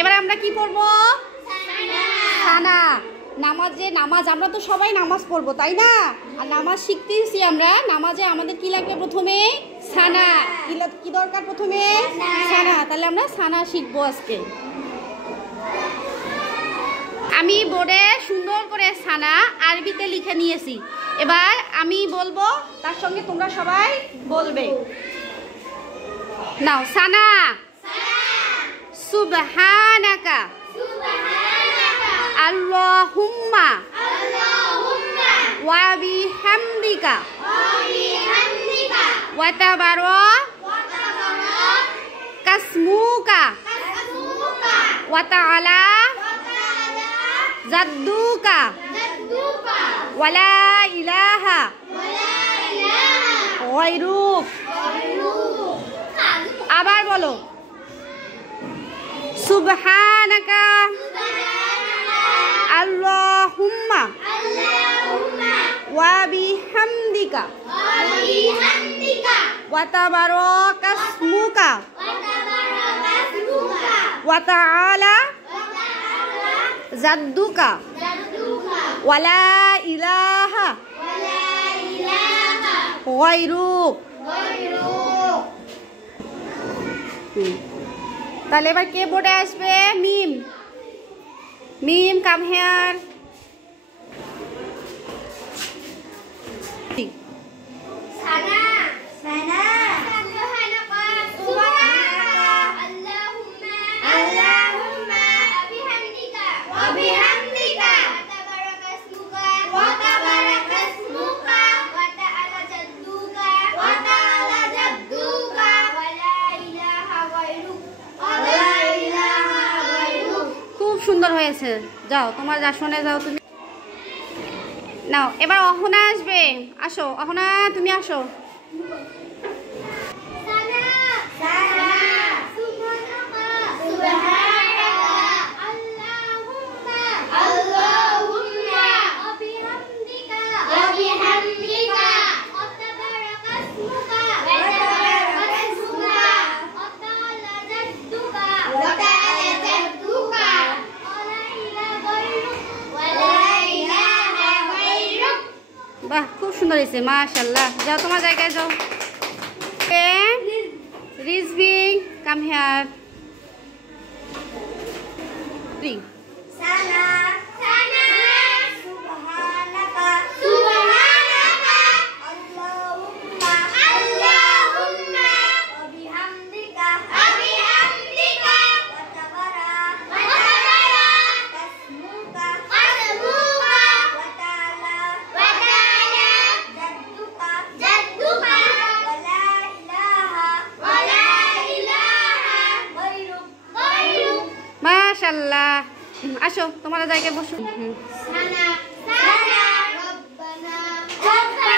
এবার আমরা কি পড়ব? সানা। নামাজ আমরা তো সবাই নামাজ পড়বো, তাই না? আর নামাজ শিখতেছি আমরা। নামাজে আমাদের কি লাগবে? প্রথমে সানা। কি দরকার? প্রথমে সানা। তাহলে আমরা সানা শিখবো আজকে। আমি বোর্ডে সুন্দর করে সানা আরবিতে লিখে নিয়েছি। এবার আমি বলবো, তার সঙ্গে তোমরা সবাই বলবে। নাও, সানা। সুবহানাকা আল্লাহুম্মা ওয়া বিহামদিকা ওয়া তাবারাকাসমুকা ওয়া তাআলা জাদ্দুকা ওয়া লা ইলাহা গায়রুক। আবার বলো, সুবহানাকা আল্লাহুম্মা ওয়া বিহামদিকা ওয়া তাবারাকাসমুকা ওয়া তাআলা জাদ্দুকা ওয়া লা ইলাহা গায়রুক। তাহলে এবার কে বোর্ডে আসবে? মিম। মিম, কাম হেয়ার। সানা সানা সুবহানাকা আল্লাহুম্মা আল্লাহুম্মা ওয়া বিহামদিকা ওয়া তাবারাকাসমুকা ওয়া তাআলা জাদ্দুকা ওয়া লা ইলাহা গায়রুক। খুব সুন্দর হয়েছে। যাও, তোমার আসনে যাও তুমি। নাও, এবার অহনা আসবে। আসো অহনা, তুমি আসো। সানা সানা সুবহানাকা আল্লাহুম্মা ওয়া বিহামদিকা ওয়া তাবারাকাসমুকা ওয়া তাআলা জাদ্দুকা ওয়া লা ইলাহা গায়রুক। বাহ, খুব সুন্দর হয়েছে, মাশাআল্লাহ। যাও, তোমার জায়গায় যাও। Rizvi, come here. সানা সানা সুবহানাকা আল্লাহুম্মা ওয়া বিহামদিকা ওয়া তাবারাকাসমুকা ওয়া তাআলা জাদ্দুকা ওয়া লা ইলাহা গায়রুক। মাশাআল্লাহ। আসো, তোমার জায়গায় বসো। সানা